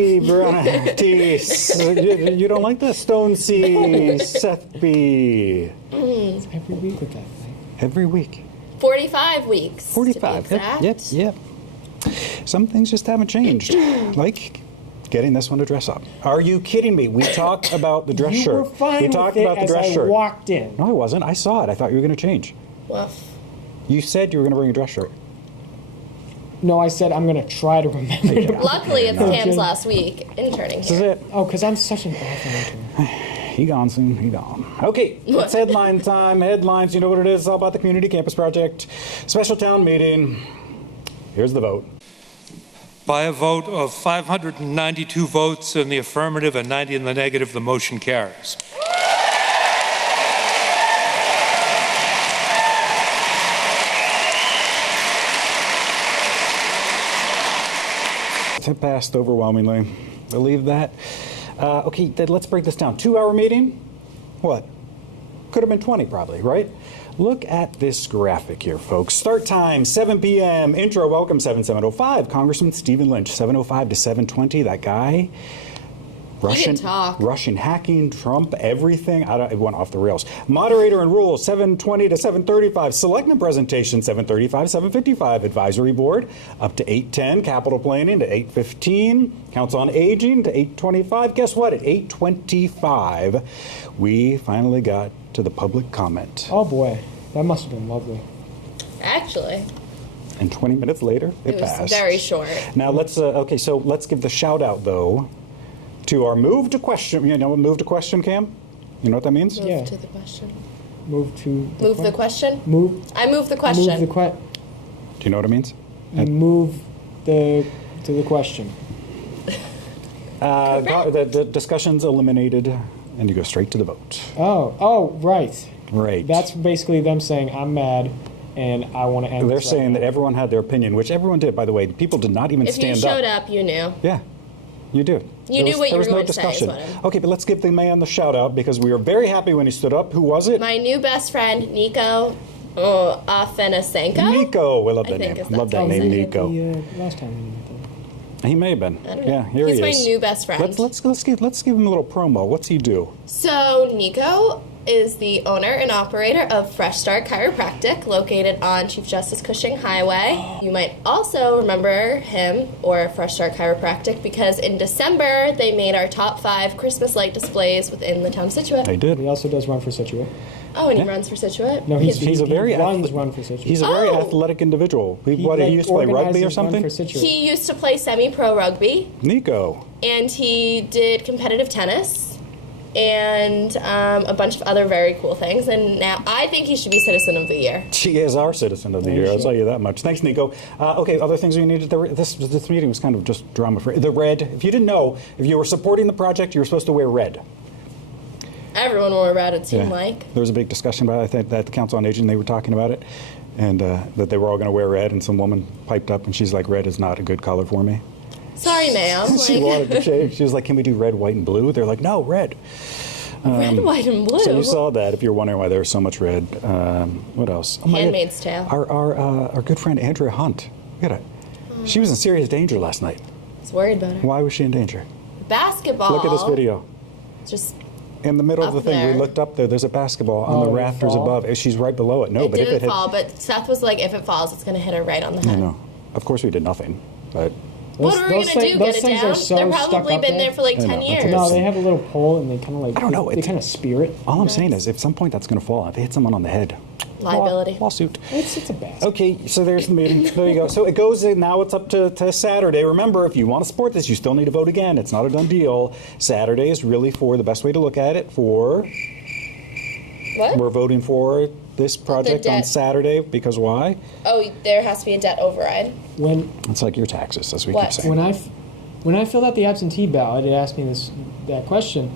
C. You don't like that? Stone C. Seth B. It's every week with that thing. Every week. 45 weeks. 45. To be exact. Yep. Some things just haven't changed. Like getting this one to dress up. Are you kidding me? We talked about the dress shirt. You were fine we with talked it about the as dress I shirt. walked in. No, I wasn't. I saw it. I thought you were going to change. Woof. You said you were going to bring a dress shirt. No, I said I'm going to try to remember. to- Luckily, it's No. Cam's last week interning This is here. it. Oh, because I'm such an awful intern. He gone soon. He gone. Okay, it's headline time. Headlines. You know what it is. It's all about the Community Campus Project. Special town meeting. Here's the vote. By a vote of 592 votes in the affirmative and 90 in the negative, the motion carries. It passed overwhelmingly. Believe that. Okay, then let's break this down. 2-hour meeting? What? Could have been 20 probably, right? Look at this graphic here, folks. Start time, 7 p.m. Intro, welcome, 7:05. Congressman Stephen Lynch, 7:05 to 7:20. That guy. can talk. Russian hacking, Trump, everything. It went off the rails. Moderator and rules, 7:20 to 7:35. Selectman presentation, 7:35, 7:55. Advisory board, up to 8:10. Capital planning to 8:15. Council on Aging to 8:25. Guess what? At 8:25, we finally got to the public comment. Oh boy, that must have been lovely. Actually, And 20 minutes later, it it was passed. very short. Now let's so let's give the shout out though to our move to question. You know what move to question, Cam? You know what that means? Move Yeah. to the question. Move to Move the question? Move. I move the question. Move the Do you know what it means? Move the to the question. The discussion's eliminated, and you go straight to the vote. Oh, right. Right. That's basically them saying I'm mad and I want to end. They're this right saying now. that everyone had their opinion, which everyone did, by the way. People did not even If you stand showed up, you knew. Yeah, you do. You knew what you there was were no going to say, is discussion. what I'm- Okay, but let's give the man the shout out because we were very happy when he stood up. Who was it? My new best friend, Nico Afanasenko. Nico. We love I that think name. is that Love that how you name, say it? Nico. The, last time we met them. He may have been. I don't know. Yeah, here He's he my is. new best friend. Let's give him a little promo. What's he do? So Nico is the owner and operator of Fresh Start Chiropractic, located on Chief Justice Cushing Highway. You might also remember him or Fresh Start Chiropractic because in December they made our top 5 Christmas light displays within the town of Scituate. They did. He also does run for Scituate. Oh, and he runs for Scituate? No, He's a he very runs run for Scituate. He's a very Oh. athletic individual. He like, used to play rugby or organizes Run something? for Scituate. He used to play semi-pro rugby, Nico. and he did competitive tennis and a bunch of other very cool things. And now I think he should be Citizen of the Year. She is our citizen of the year. I'll tell you that much. Thanks, Nico. Okay, other things we needed. This meeting was kind of just drama-free. The red. If you didn't know, if you were supporting the project, you were supposed to wear red. Everyone wore red, it seemed like. There was a big discussion about it. I think that the Council on Aging, they were talking about it, and that they were all going to wear red, and some woman piped up, and she's like, red is not a good color for me. Sorry, ma'am. She wanted to change. She was like, can we do red, white, and blue? They're like, no, red. Red, white, and blue. So you saw that, if you're wondering why there was so much red. What else? Oh, my God. Handmaid's Tale. Our good friend Andrea Hunt. Look at her. She was in serious danger last night. I was worried about her. Why was she in danger? Basketball. Look at this video. Just In the middle of the Up thing, there. we looked up there. There's a basketball on the did it rafters fall? above. She's right below it. No, it but if didn't it had, fall, but Seth was like, if it falls, it's going to hit her right on the head. no. Of course, we did nothing. But What are we going to do? Get those it things down? are so They're stuck probably up been there for like I 10 know, that's years. No, they have a little pole and they kind of like I don't know, They it's- kind of spear it. all I'm saying is, at some point, that's going to fall. If they hit someone on the head, Liability. lawsuit. It's a basket. Okay, so there's the meeting. There you go. So it goes in. Now it's up to Saturday. Remember, if you want to support this, you still need to vote again. It's not a done deal. Saturday is really for the best way to look at it. For What? we're voting for this project on debt. Saturday because why? Oh, there has to be a debt override. When It's like your taxes, as we What? keep saying. when I filled out the absentee ballot, it asked me that question.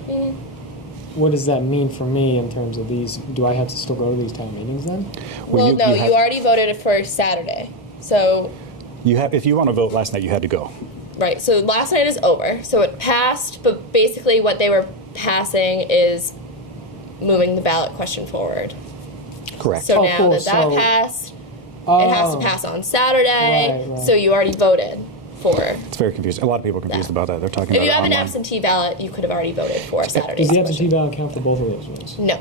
What does that mean for me in terms of these? Do I have to still go to these town meetings then? Well, no, have- you already voted for Saturday. So, You have. If you want to vote last night, you had to go. right. So last night is over. So it passed, but basically what they were passing is moving the ballot question forward. Correct. So Oh, now cool. that So- passed, it has to Oh. pass on Saturday. Right, right. So you already voted for. It's very confusing. A lot of people are confused about that. They're talking If about you it have an online. absentee ballot, you could have already voted for Saturday's Does the absentee motion. ballot count for both of those ones? No.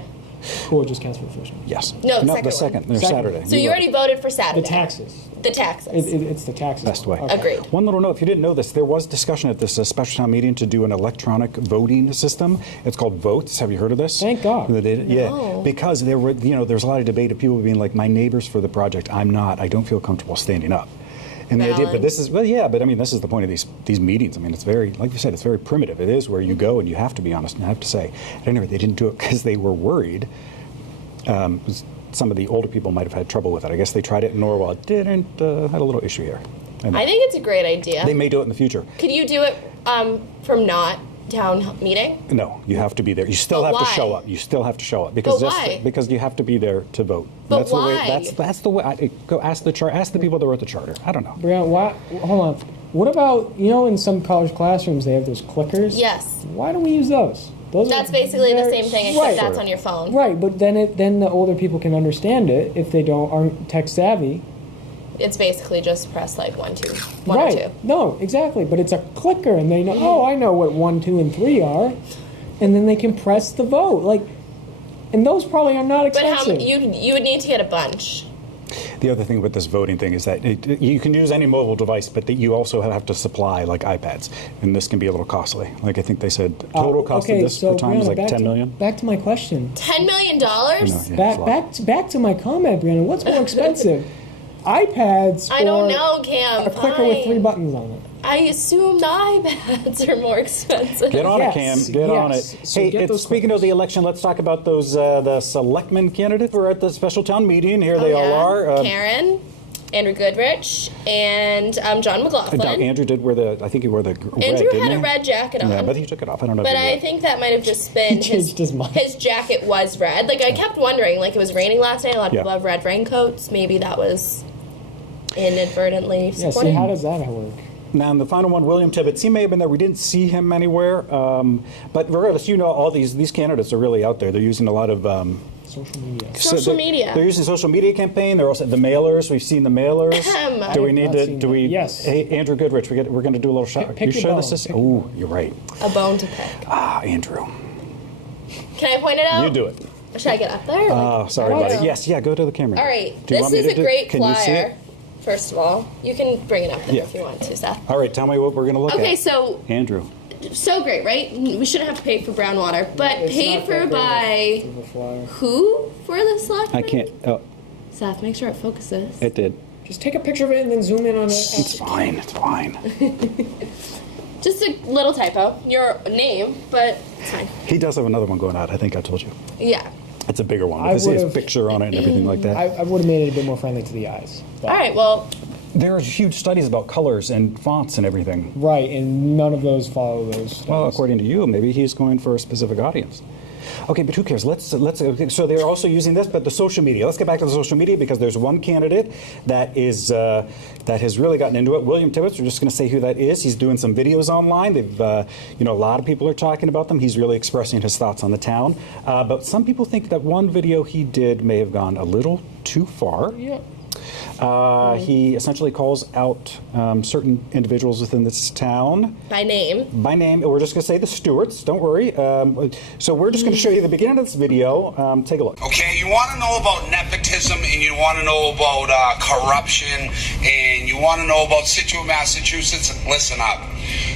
Or it just counts for the first one? Yes. No, the the second second. one. They're Second. Saturday. So you already voted for Saturday. The taxes. The taxes. It's the taxes. Best way. Okay. Agreed. One little note, if you didn't know this, there was discussion at this special town meeting to do an electronic voting system. It's called Votes. Have you heard of this? Thank God. Yeah, No. because there were, there's a lot of debate of people being like, my neighbor's for the project, I'm not, I don't feel comfortable standing up. And the idea, but Valid. this is, well, yeah, but I mean, this is the point of these meetings. I mean, it's very, like you said, it's very primitive. It is where you go and you have to be honest. And I have to say, at any rate, they didn't do it because they were worried. Some of the older people might have had trouble with it. I guess they tried it in Norwell. It didn't, had a little issue here. And I think it's a great idea. they may do it in the future. Could you do it from not town meeting? No, you have to be there. You still But have to why? show up. You still have to show up because But why? because you have to be there to vote. But that's The way, why? that's the way. Go ask ask the people that wrote the charter. I don't know. Brianna, hold on. What about, in some college classrooms they have those clickers? Yes. Why don't we use those? Those That's are basically the very- same thing, except Right. that's on your phone. Right, but then the older people can understand it if they aren't tech savvy. It's basically just press like one Right. or two. No, exactly. But it's a clicker, and they know. Oh, I know what 1, 2, and 3 are, and then they can press the vote. And those probably are not But expensive. you would need to get a bunch. The other thing with this voting thing is that you can use any mobile device, but that you also have to supply like iPads, and this can be a little costly. Like I think they said total cost of this per time is like Brianna, $10 million. Back to my question. $10 million? Yeah, it's a lot. Back to my comment, Brianna. What's more expensive, iPads I don't or know, Cam. a clicker with 3 Fine. buttons on it? I assume the iPads are more expensive. Get on it, Yes, Cam. Get on it. yes. So Hey, get those speaking of the election, let's talk about those the selectmen candidates. We're at the special town meeting. Here they all are. Karen, Andrew Goodrich, and John McLaughlin. Andrew did wear the. I think he wore the red. Andrew didn't had he? a red jacket on. Yeah, but he took it off. I don't know. But if he I did. think that might have just been He changed his mind. His jacket was red. Like I kept wondering, like it was raining last night. A lot of Yeah. people have red raincoats. Maybe that was inadvertently Yeah. supported. See, how does that work? Now, in the final one, William Tibbetts, he may have been there. We didn't see him anywhere. But regardless, all these candidates are really out there. They're using a lot of Social media. Social media. They're using social media campaign. They're also the mailers. We've seen the mailers. Do we have need not to? seen Do that. we? Yes. Hey, Andrew Goodrich, we're going to do a little shot. Pick You your sure bone. this is? Pick your Oh, you're right. A bone to pick. Andrew, Can I point it out? you do it. Should I get up there? Oh, sorry, I don't buddy. know. Yes, yeah. Go to the camera. All right. Do you This want me is to a do- great Can you see flyer. it? First of all, you can bring it up there Yeah. if you want to, Seth. All right. Tell me what we're going to look at. Okay, so Andrew. great, right? We shouldn't have to pay for brown water, but It's paid not for that by big of a flyer. who for the select? I can't. Oh, Seth, make sure it focuses. it did. Just take a picture of it and then zoom in on it. It's fine. It's fine. Just a little typo. Your name, but it's fine. He does have another one going out. I think I told you. Yeah. It's a bigger one. I With his would've- picture on it and everything like that. I would have made it a bit more friendly to the eyes. But- All right. Well, There are huge studies about colors and fonts and everything. Right, and none of those follow those. Well, studies. according to you, maybe he's going for a specific audience. Okay, but who cares? Okay, so they're also using this, but the social media. Let's get back to the social media because there's one candidate that that has really gotten into it. William Tibbetts. We're just going to say who that is. He's doing some videos online. They've, a lot of people are talking about them. He's really expressing his thoughts on the town. But some people think that one video he did may have gone a little too far. Yeah. He essentially calls out certain individuals within this town. by name. By name, we're just going to say the Stewarts, don't worry. So we're just going to show you the beginning of this video. Take a look. Okay, you want to know about nepotism, and you want to know about corruption, and you want to know about Scituate, Massachusetts? Listen up.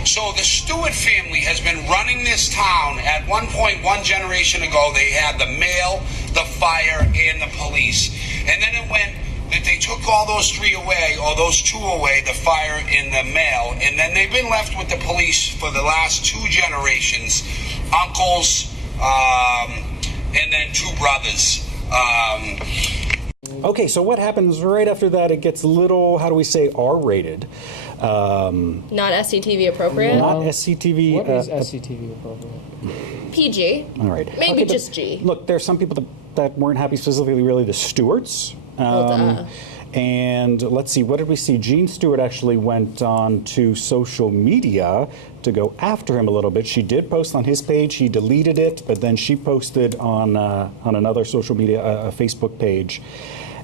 So the Stewart family has been running this town. At one point, one generation ago, they had the mail, the fire, and the police. And then it went that they took all those three away, or those two away, the fire and the mail, and then they've been left with the police for the last 2 generations, uncles, and then 2 brothers. Okay, so what happens right after that? It gets a little, how do we say, R-rated. Not SCTV appropriate. Not SCTV. What is SCTV appropriate? PG. All right. Maybe but just G. Look, there's some people that weren't happy, specifically really the Stewarts. duh. And let's see, what did we see? Jean Stewart actually went on to social media to go after him a little bit. She did post on his page. He deleted it, but then she posted on another social media, a Facebook page.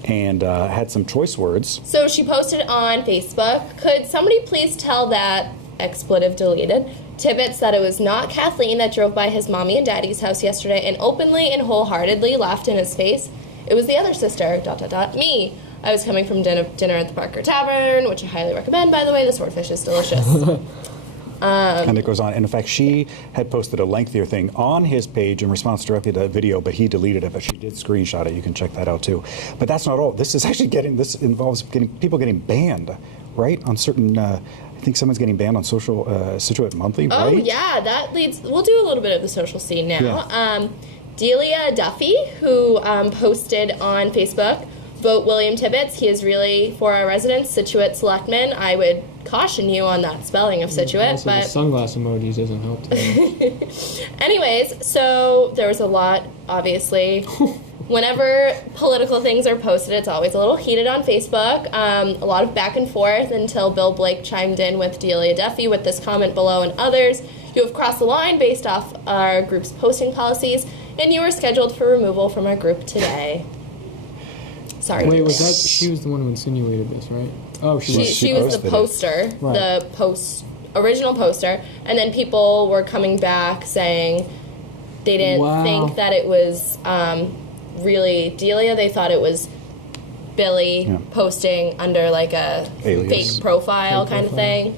and had some choice words. So she posted on Facebook, could somebody please tell that, expletive deleted, Tibbetts that it was not Kathleen that drove by his mommy and daddy's house yesterday and openly and wholeheartedly laughed in his face. It was the other sister, ... me. I was coming from dinner at the Parker Tavern, which I highly recommend, by the way. The swordfish is delicious. And it goes on. And in fact, she had posted a lengthier thing on his page in response directly to that video, but he deleted it. But she did screenshot it. You can check that out too. But that's not all. This is actually this involves people getting banned, right? On certain, I think someone's getting banned on social, Scituate Monthly, right? Oh, yeah. That leads, we'll do a little bit of the social scene now. Yeah. Delia Duffy, who posted on Facebook, vote William Tibbetts. He is really, for our residents, Scituate selectman. I would caution you on that spelling of Scituate. Also, but the sunglass emojis doesn't help too. Anyways, so there was a lot, obviously. Whenever political things are posted, it's always a little heated on Facebook. A lot of back and forth until Bill Blake chimed in with Delia Duffy with this comment below and others. You have crossed the line based off our group's posting policies, and you are scheduled for removal from our group today. Sorry. Wait, was that she was the one who insinuated this, right? Oh, She was the posted it. poster, Right. the original poster, and then people were coming back saying they didn't Wow. think that it was really Delia. They thought it was Billy Yeah. posting under like a Alias. fake profile kind of thing.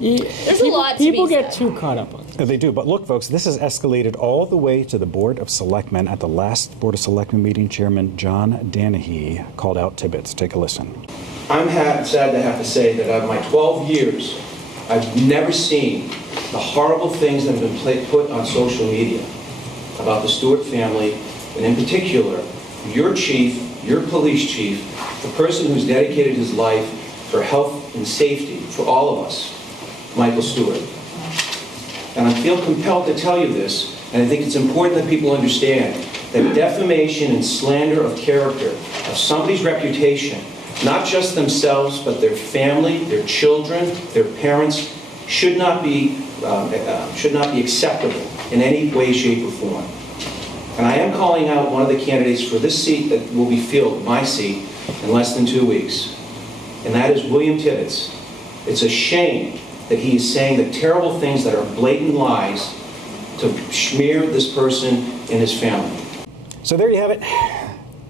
There's a lot to be People get said. too caught up on it. They do, but look, folks, this has escalated all the way to the Board of Selectmen. At the last Board of Selectmen meeting, Chairman John Danahy called out Tibbetts. Take a listen. I'm sad to have to say that out of my 12 years, I've never seen the horrible things that have been put on social media about the Stewart family, and in particular, your chief, your police chief, the person who's dedicated his life for health and safety for all of us, Michael Stewart. And I feel compelled to tell you this, and I think it's important that people understand that defamation and slander of character, of somebody's reputation, not just themselves, but their family, their children, their parents, should not be acceptable in any way, shape, or form. And I am calling out one of the candidates for this seat that will be filled, my seat, in less than 2 weeks, and that is William Tibbetts. It's a shame that he is saying the terrible things that are blatant lies to smear this person and his family. So there you have it.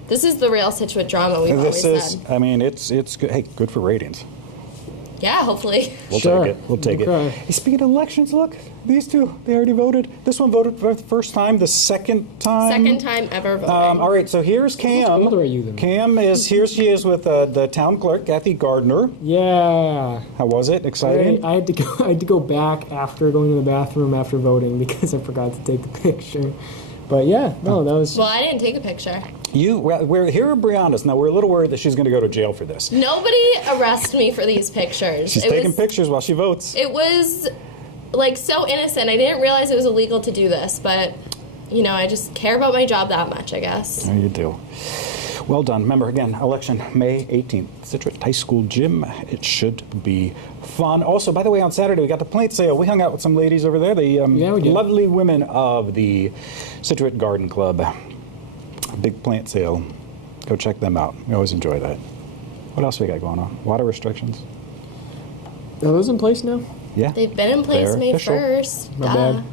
This is the real Scituate drama we've always This is, said. I mean, it's good. Hey, good for ratings. Yeah, hopefully. We'll Sure. take it. We'll take Okay. it. Hey, speaking of elections, look, these two, they already voted. This one voted for the first time, the second time. Second time ever voting. All right, so here's Cam. How much older are you than me? Cam is, here she is with the town clerk, Kathy Gardner. Yeah. How was it? Exciting? I had to go back after going to the bathroom after voting because I forgot to take the picture. But yeah, no, that was. Well, I didn't take a picture. We're here are Brianna's. Now, we're a little worried that she's going to go to jail for this. Nobody arrest me for these pictures. She's taking pictures while she votes. It was like so innocent. I didn't realize it was illegal to do this, but you know, I just care about my job that much, I guess. There you do. Well done. Remember, again, election May 18th, Scituate High School Gym. It should be fun. Also, by the way, on Saturday, we got the plant sale. We hung out with some ladies over there, the we did. lovely women of the Scituate Garden Club. Big plant sale. Go check them out. We always enjoy that. What else we got going on? Water restrictions? Are those in place now? Yeah. They've been in place They're May official. 1st. My Duh. bad.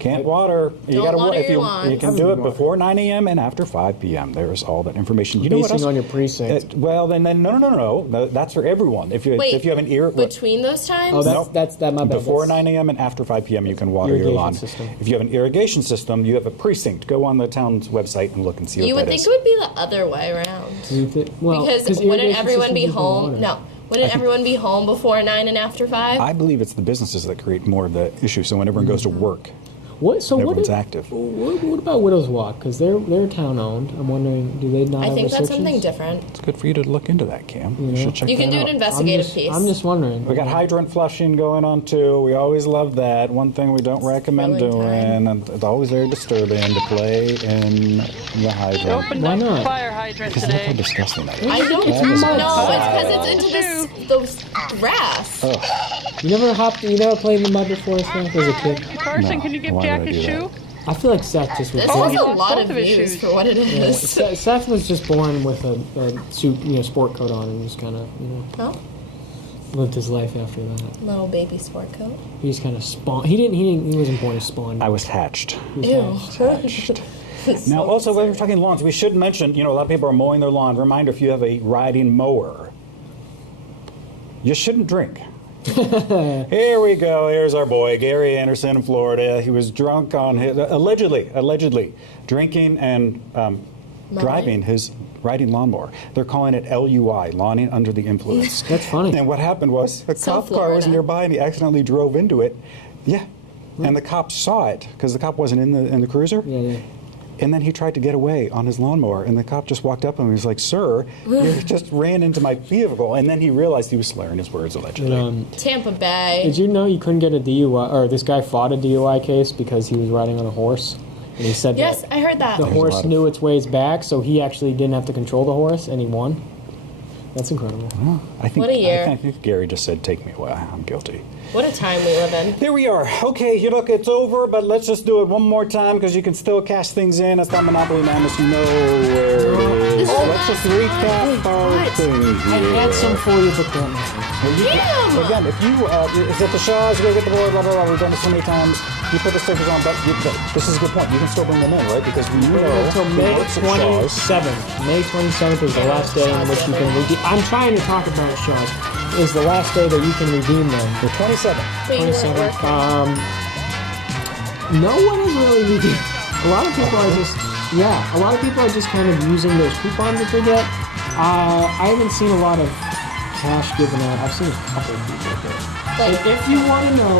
Can't water. Don't water if your you lawns. can do it before 9 a.m. and after 5 p.m. There's all that information. You know what Basing else? on your precinct. Well, then no. That's for everyone. If you Wait, have an ear between those times? Oh, Nope. that's my bad. before That's- 9 a.m. and after 5 p.m. you can water your Irrigation lawn. system. If you have an irrigation system, you have a precinct. Go on the town's website and look and see You what would that think is. it would be the other way around. Well, Because wouldn't irrigation everyone be systems are home? water. No. Wouldn't everyone be home before 9 and after 5? I believe it's the businesses that create more of the issue. So when everyone goes to work, What? So what? everyone's active. What about Widows Walk? Because they're town owned. I'm wondering, do they not I have think that's restrictions? something different. It's good for you to look into that, Cam. You should check You can that do out. an investigative I'm piece. just wondering. We got hydrant flushing going on too. We always love that. One thing we don't recommend thrilling doing, time. and it's always very disturbing to play in the hydrant. Opened Why up not? the fire hydrant Because look how today. disgusting that is. I don't That know. is It's because it's into those grass. You never played in the mud before, Sam, as a kid? Carson, No. can you give Why Jack would I his do shoe? I feel like Seth just was This born. has a lot of Both of his views shoes. for what it is. Seth was just born with a suit, sport coat on, and just kind of, Oh, lived his life after that. little baby sport coat. He just kind of spawned. He wasn't born as spawned. I was hatched. He was hatched. Now, also, when we're talking lawns, we should mention, a lot of people are mowing their lawn. Reminder, if you have a riding mower, you shouldn't drink. Here we go. Here's our boy, Gary Anderson in Florida. He was drunk on his, allegedly, drinking and driving his riding lawnmower. They're calling it LUI, lawning under the influence. That's funny. And what happened was a So cop car was Florida. nearby and he accidentally drove into it. Yeah. And the cop saw it because the cop wasn't in the cruiser. Yeah. And then he tried to get away on his lawnmower, and the cop just walked up and he was like, "Sir, you just ran into my vehicle." And then he realized he was slurring his words allegedly. Tampa Bay. Did you know you couldn't get a DUI, or this guy fought a DUI case because he was riding on a horse? And he said Yes, that I heard that. the There's a lot horse of- knew its ways back, so he actually didn't have to control the horse, and he won. That's incredible. I think, What a year. I think Gary just said, "Take me away. I'm guilty." What a time we live in. Here we are. Okay, look, it's over, but let's just do it one more time because you can still cash things in. It's not Monopoly Madness. You know where it is. Let's just recap our thing I here. had some for you, but don't. Well, you Damn! again, if you, is it the Shaws, you gotta get the board, blah, blah, blah, we've done this so many times. You put the stickers on, but this is a good point. You can still bring them in, right? Because we know Until who May works at Shaw's. 27th. May 27th is the last day in which you can redeem. I'm trying to talk about Shaw's. Is the last day that you can redeem them. The 27th. Wait, you weren't 27th. working. No one is really redeeming. A lot of people are just, a lot of people are just kind of using those coupons that they get. I haven't seen a lot of cash given out. I've seen a couple of people. But if you want to know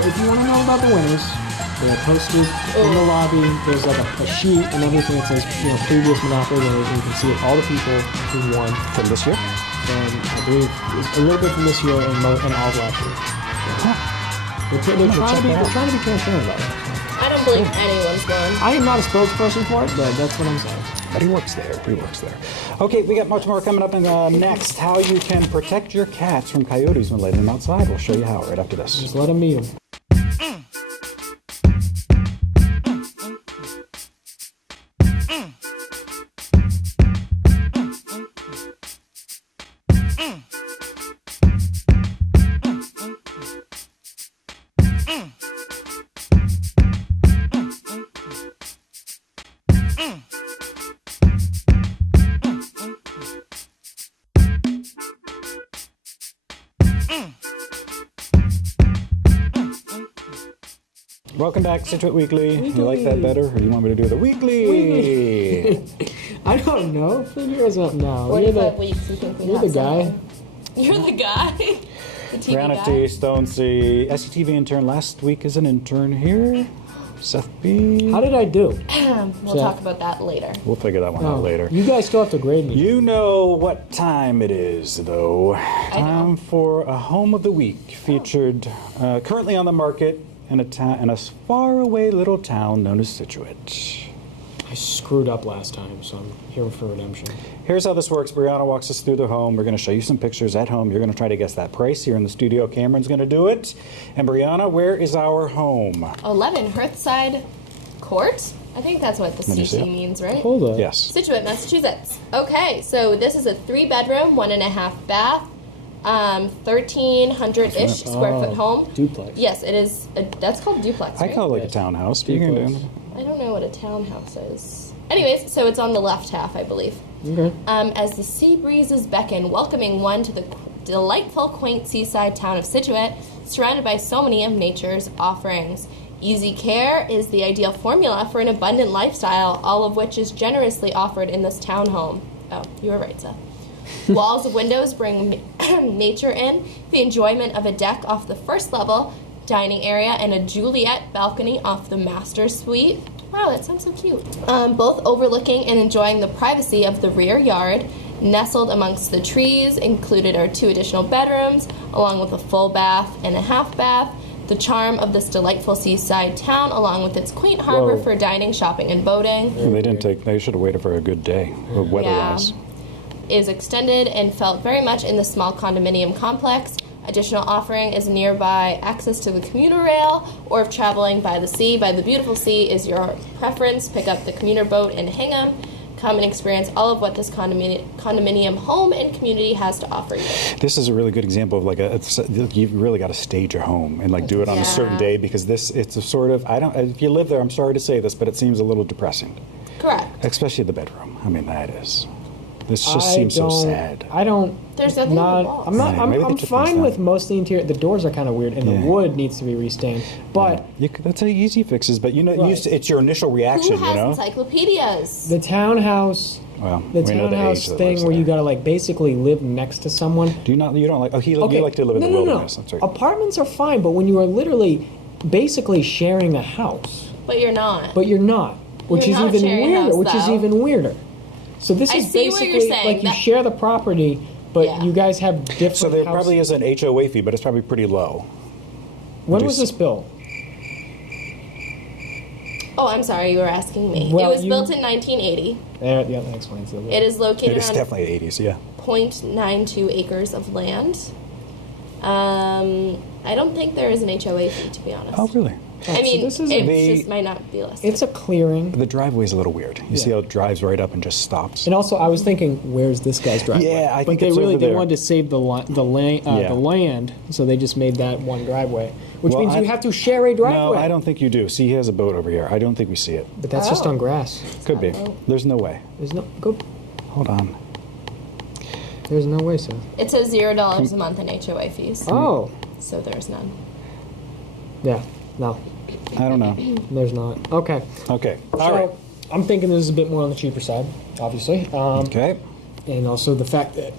about the winners, they're posted in the lobby. There's like a sheet and everything that says, previous Monopoly winners, and you can see all the people who won. From this year? And I believe it's a little bit from this year and all of last year. They're trying to be transparent about it. I don't believe anyone's won. I am not a spokesperson for it, but that's what I'm saying. But he works there. Okay, we got much more coming up in next. How you can protect your cats from coyotes when letting them outside. We'll show you how right after this. Just let them meet them. Welcome back, Scituate Weekly. You like that better, or you want me to do the weekly? I don't know. Figure us out now. 45 weeks, you think we you're have the guy. something. You're the guy? The TV Granity, guy? Stone Sea, SCTV intern last week is an intern here. Seth B. How did I do? We'll talk about that later. We'll figure that one out later. You guys still have to grade me. You know what time it is, though. Time for a home of the week featured currently on the market in a faraway little town known as Scituate. I screwed up last time, so I'm here for redemption. Here's how this works. Brianna walks us through the home. We're going to show you some pictures at home. You're going to try to guess that price. Here in the studio, Cameron's going to do it. And Brianna, where is our home? 11 Hearthside Court? I think that's what the Let me see CT it. means, right? Hold up. Yes. Situate, Massachusetts. Okay, so this is a 3-bedroom, 1.5 bath, 1,300-ish square foot home. Duplex. Yes, it is. That's called duplex, I right? call it like a townhouse. But you can Duplex. do I don't know what a townhouse is. Anyways, so it's on the left half, I believe. Okay. As the sea breezes beckon, welcoming one to the delightful, quaint seaside town of Scituate, surrounded by so many of nature's offerings. Easy care is the ideal formula for an abundant lifestyle, all of which is generously offered in this townhome. Oh, you were right, Seth. Walls of windows bring nature in, the enjoyment of a deck off the first level, dining area, and a Juliet balcony off the master suite. Wow, that sounds so cute. Both overlooking and enjoying the privacy of the rear yard. Nestled amongst the trees, included are 2 additional bedrooms, along with a full bath and a half bath. The charm of this delightful seaside town, along with its quaint harbor Whoa. for dining, shopping, and boating. They should have waited for a good day, weather-wise. Is extended and felt very much in the small condominium complex. Additional offering is nearby access to the commuter rail, or if traveling by the sea, by the beautiful sea is your preference, pick up the commuter boat in Hingham. Come and experience all of what this condominium home and community has to offer you. This is a really good example of you've really got to stage a home and do it on a certain day, because it's a sort of, if you live there, I'm sorry to say this, but it seems a little depressing. Correct. Especially the bedroom. I mean, that is. This just seems so sad. There's nothing on the walls. I'm fine with most of the interior. The doors are kind of weird, and the wood needs to be restained. But that's easy fixes. But it's your initial reaction. Who has encyclopedias? The townhouse. Well, the townhouse thing where you got to basically live next to someone. You don't like? Oh, you like to live in the wilderness. No. That's right. Apartments are fine, but when you are literally basically sharing a house. But you're not. Which is even weirder. So this is basically you share the property, but you guys have different. So there probably is an HOA fee, but it's probably pretty low. When was this built? Oh, I'm sorry, you were asking me. Well, it was built in 1980. That explains it. It is located on definitely 80s, yeah. 0.92 acres of land. I don't think there is an HOA fee, to be honest. Oh, really? I mean, it just might not be listed. It's a clearing. The driveway's a little weird. You see how it drives right up and just stops. And also, I was thinking, where's this guy's driveway? Yeah, I think they it's over there. wanted to save the land, so they just made that one driveway, which means you have to share a driveway. No, I don't think you do. See, he has a boat over here. I don't think we see it. But that's just on grass. Could be. There's no way. Hold on. There's no way, sir. It says $0 a month in HOA fees. Oh. So there's none. Yeah. No. I don't know. There's not. Okay. All right. I'm thinking this is a bit more on the cheaper side, obviously. Okay. And also the fact that,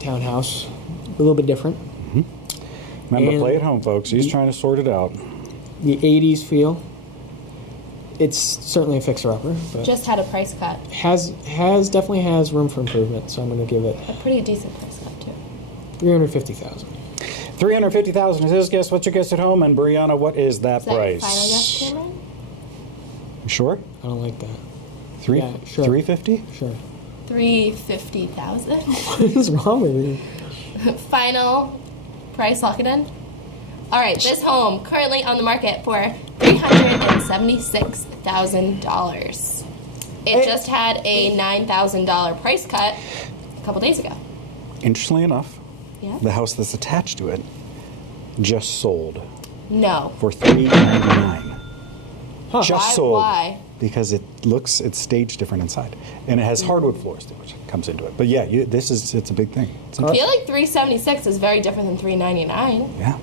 townhouse, a little bit different. Mm-hmm. Remember, play at home, folks. He's trying to sort it out. The 80s feel. It's certainly a fixer-upper. Just had a price cut. Definitely has room for improvement, so I'm going to give it a pretty decent price cut, too. $350,000. $350,000 is his guess. What's your guess at home? And Brianna, what is that price? Is that your final guess, Cameron? You sure? I don't like that. Sure. 350? Sure. $350,000. What is wrong with you? Final price, lock it in. All right, this home currently on the market for $376,000. It just had a $9,000 price cut a couple days ago. Interestingly enough, yeah. The house that's attached to it just sold. No. For $399. Huh. Just sold. Why? Because it's staged different inside, and it has hardwood floors, which comes into it. But yeah, it's a big thing. I feel like $376 is very different than $399. Yeah.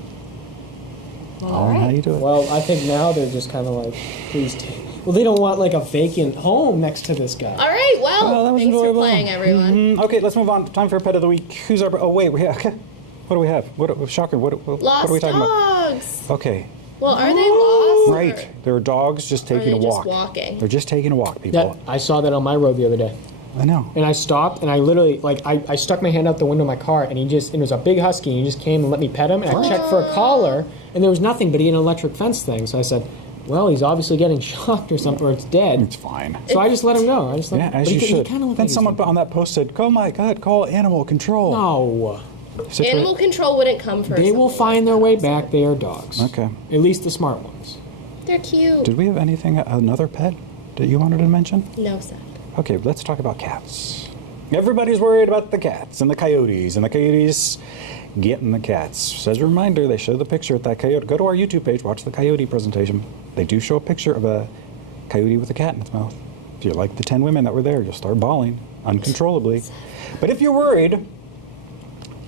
All right. How you do it? Well, I think now they're just kind of like, please take. Well, they don't want a vacant home next to this guy. All right. Well, thanks for playing, everyone. Mm-hmm. Okay, let's move on. Time for a pet of the week. Who's our? Oh wait, what do we have? Shocker! What are we talking dogs. about? Okay. Well, are they lost? Right. There are dogs just taking a walk. Just walking? They're just taking a walk, people. I saw that on my road the other day. I know. And I stopped, and I literally, I stuck my hand out the window of my car, and it was a big husky, and he just came and let me pet him, and I checked for a collar, and there was nothing, but he had an electric fence thing, so I said, well, he's obviously getting shocked or something, or it's dead. It's fine. So I just let him go. As you should. Then someone on that post said, oh my God, call animal control. No. Animal control wouldn't come first. They will find their way back. They are dogs. Okay. At least the smart ones. They're cute. Did we have another pet that you wanted to mention? No, sir. Okay, let's talk about cats. Everybody's worried about the cats and the coyotes getting the cats. As a reminder, they show the picture at that coyote. Go to our YouTube page, watch the coyote presentation. They do show a picture of a coyote with a cat in its mouth. If you're like the 10 women that were there, you'll start bawling uncontrollably. But if you're worried,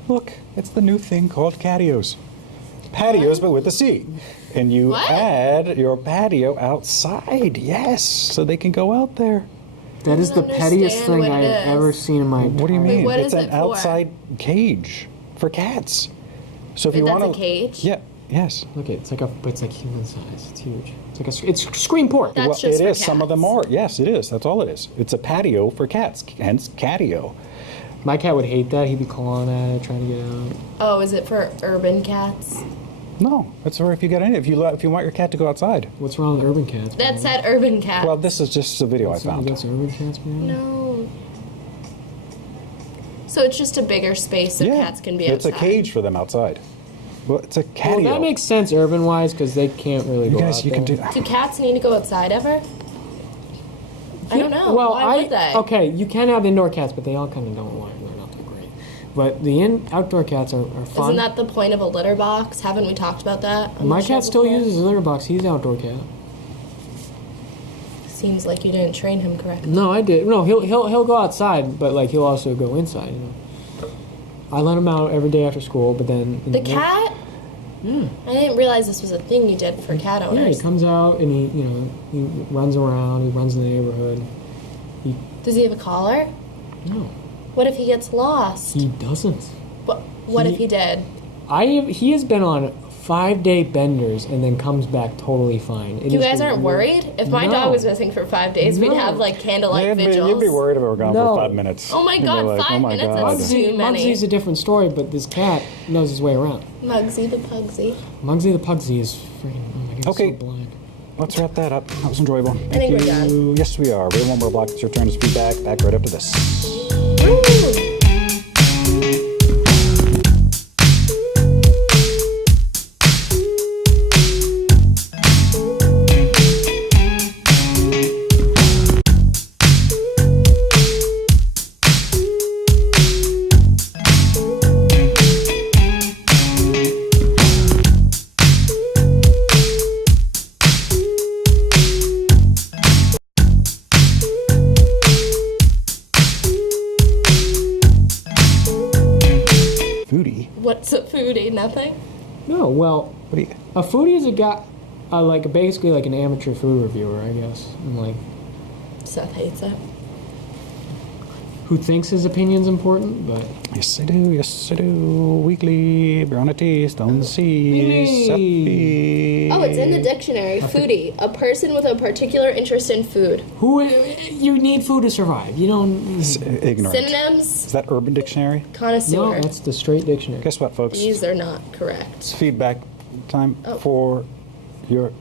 look, it's the new thing called catios. Patios, but with a C. And you add your patio outside, yes, so they can go out there. That is the pettiest thing I have ever seen in my entire life. What do you mean? Wait, It's an outside cage for cats. So if you want to, that's a cage? Yeah. Yes. Look, it's like human size. It's huge. It's screen porch. That's well, just it for is. cats. Some of them are. Yes, it is. That's all it is. It's a patio for cats. Hence, catio. My cat would hate that. He'd be clawing at it, trying to get out. Oh, is it for urban cats? No, that's where if you get in. If you want your cat to go outside. What's wrong with urban cats? That said urban cats. Well, this is just a video I found. Against urban cats, man? No. So it's just a bigger space so cats can be it's outside. a cage for them outside. Well, it's a Well, catio. that makes sense urban-wise because they can't really You go guys, out you can there. do that. Do cats need to go outside ever? I don't know. Well, Why would they? okay, you can have indoor cats, but they all kind of don't want. They're not that great. But the outdoor cats are fun. Isn't that the point of a litter box? Haven't we talked about that? on My the show cat still before? uses a litter box. He's an outdoor cat. Seems like you didn't train him correctly. No, I did. No, he'll go outside, but like he'll also go inside. You know, I let him out every day after school, but then The cat? Yeah. I didn't realize this was a thing you did for cat Yeah, owners. he comes out and he runs around. He runs in the neighborhood. Does he have a collar? No, What if he gets lost? he doesn't. What if he did? He has been on 5-day benders and then comes back totally fine. It You is guys the aren't wor- worried? If my No. dog was missing for 5 days, we'd No. have like candlelight vigils. You'd be worried if we were gone No. for 5 minutes. Oh my You'd be God, like, 5 oh my minutes? God. That's too many. Mugsy's a different story, but this cat knows his way around. Mugsy the Pugsy. Mugsy the Pugsy is freaking. Oh my god, Okay. so blind. Let's wrap that up. That was enjoyable. I think we're done. Yes, we are. We have one more block. It's your turn to speak back. Back right after this. Woo! Foodie. What's a foodie? Nothing? No, well, What do you? a foodie is a guy, like basically like an amateur food reviewer, I guess. And like, Seth hates it. who thinks his opinion's important, but Yes, I do. Yes, I do. Weekly. Brown a taste on the seas. Oh, it's in the dictionary. Foodie, a person with a particular interest in food. you need food to survive. You don't. Ignorant. Synonyms, Is that Urban Dictionary? connoisseur. No, that's the straight dictionary. Guess what, folks? These are not correct. It's feedback time Oh. for your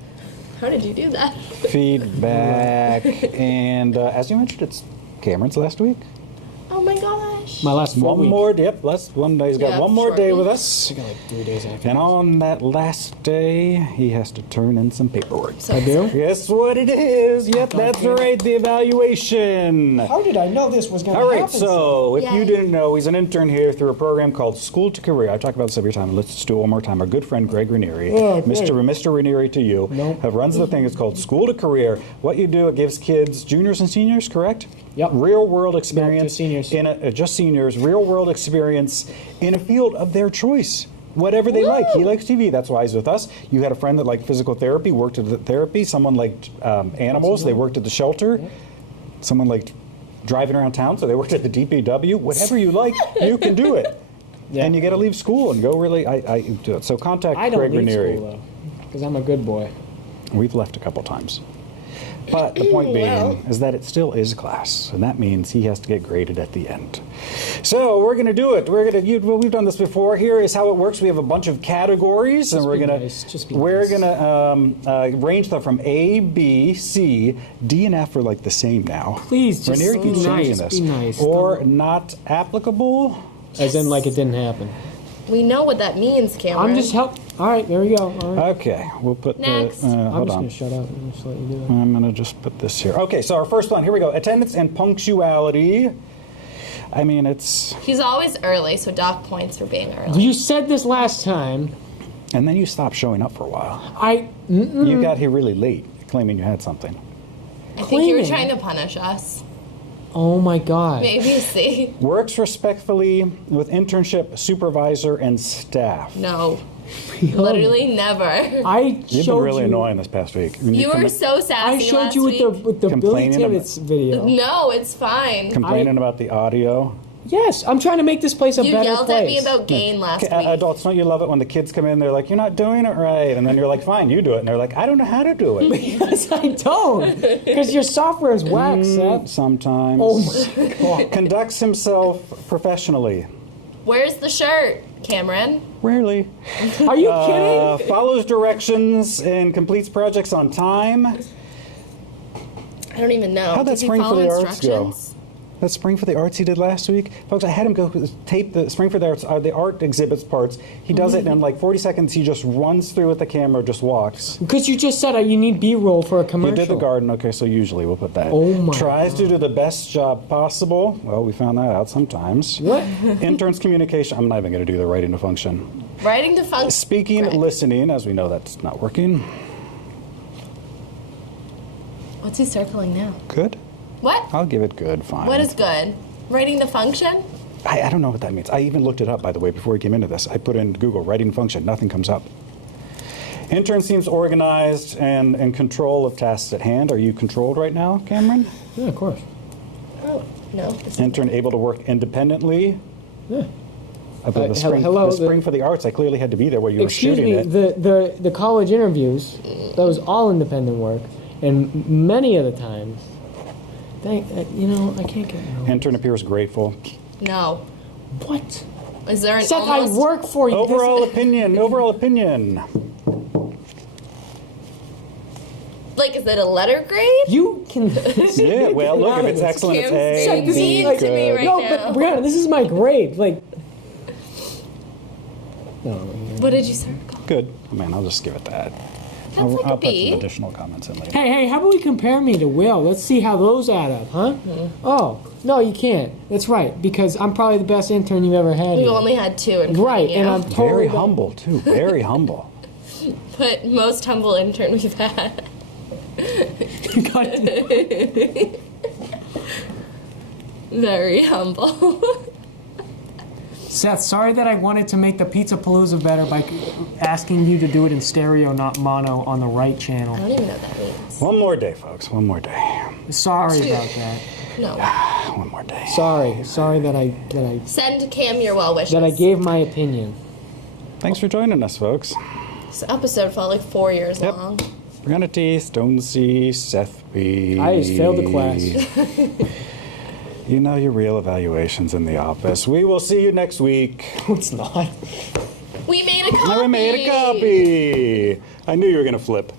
How did you do that? feedback. And as you mentioned, it's Cameron's last week. Oh my gosh. My last full One week. more, yep, last one day. He's got Yeah, one more short day week. with us. I got like 3 days after. And on that last day, he has to turn in some paperwork. So I do? Guess what it is? Yep, that's right, the evaluation. How did I know this was going to All right, so if you Yay. didn't know, he's an intern here through a program called School to Career. I talk about this every time. Let's just do it one more time. Our good friend Greg Ranieri, Oh, great. Mr. Ranieri to you, Nope. runs the thing. It's called School to Career. What you do, it gives kids, juniors and seniors, correct? Yep. Real world experience. just seniors. Just seniors. Real world experience in a field of their choice. Whatever they like. He likes TV. That's why he's with us. You had a friend that liked physical therapy, worked at the therapy. Someone liked animals. They worked at the shelter. Someone liked driving around town, so they worked at the DPW. Whatever you like, you can do it. Yeah. And you got to leave school and go really. I do it. So contact I don't Greg leave Ranieri. school though, because I'm a good boy. We've left a couple times. But the point being Well. is that it still is class, and that means he has to get graded at the end. So we're going to do it. We've done this before. Here is how it works. We have a bunch of categories, and Just we're be going nice. Just be we're nice. going to range them from A, B, C, D, and F are like the same now. Please, just Ranieri be keeps changing nice, this. be nice. Or Don't- not applicable. As in, like it didn't happen. we know what that means, Cameron. I'm just help. All right, there we go. All right. Okay, we'll put Next. the. I'm Hold just on. gonna shut up and just let you do it. I'm going to just put this here. Okay, so our first one, here we go. Attendance and punctuality. I mean, it's... He's always early, so dock points for being early. You said this last time. And then you stopped showing up for a while. Mm-mm. You got here really late, claiming you had something. I think you were Claiming. trying to punish us. Oh my God. Maybe see. Works respectfully with internship supervisor and staff. No. Literally never. I You've showed been really you. annoying this past week. When You were come- so I sassy showed last you week. with the Billy Complaining about- Tibbetts video. No, it's fine. complaining about the audio. Yes, I'm trying to make this place a You better yelled place. at me about gain last week. Adults, don't you love it when the kids come in, they're like, you're not doing it right. And then you're like, fine, you do it. And they're like, I don't know how to do it. Yes, I don't. Because your software is whack, Seth. Sometimes. Oh my God. Conducts himself professionally. Where's the shirt, Cameron? Rarely. Are you kidding? Follows directions and completes projects on time. I don't even know. How'd that Does he spring for follow the arts go? instructions? that Spring for the Arts he did last week? Folks, I had him go tape the Spring for the Arts, the art exhibits parts. He does it in like 40 seconds. He just runs through with the camera, just walks. Because you just said you need B-roll for a commercial. You did the garden, okay, so usually we'll put that. Oh my Tries to do the best job possible. Well, we found that out sometimes. What? Interns communication. I'm not even going to do the writing to function. Writing to function. Speaking, listening, as we know that's not working. What's he circling now? Good? What? I'll give it good, fine. What is good? Writing to function? I don't know what that means. I even looked it up, by the way, before we came into this. I put in Google, writing function, nothing comes up. Intern seems organized and in control of tasks at hand. Are you controlled right now, Cameron? Yeah, of course. Oh, no. Intern able to work independently? Yeah. The spring, hello, the Spring for the Arts, I clearly had to be there while you were Excuse shooting me, it. the college interviews, that was all independent work, and many of the times, I can't get no. Intern appears grateful. No. What? Is there an Seth, almost... I work for you. Overall opinion. Like, is it a letter grade? You can. Yeah, well, look, if it's excellent, it's A, Cam's B, being mean to me good. right No, now. but Brianna, this is my grade. Like. No. What did you circle? Good. I mean, I'll just give it that. That's like a I'll put B. some additional comments in later. Hey, how about we compare me to Will? Let's see how those add up, huh? Oh, no, you can't. That's right, because I'm probably the best intern you've ever had. We've here. only had 2 in Right, you. and I'm totally Very humble, too. Very humble. But most humble intern we've had. Very humble. Seth, sorry that I wanted to make the Pizza Palooza better by asking you to do it in stereo, not mono, on the right channel. I don't even know what that means. One more day, folks. One more day. Sorry about that. No. One more day. Sorry that I Send Cam your well wishes. that I gave my opinion. Thanks for joining us, folks. This episode felt like 4 years Yep. long. Brianna T, Stone C, Seth B. I just failed the class. You know your real evaluations in the office. We will see you next week. No, it's not. We made a copy. We made a copy. I knew you were going to flip.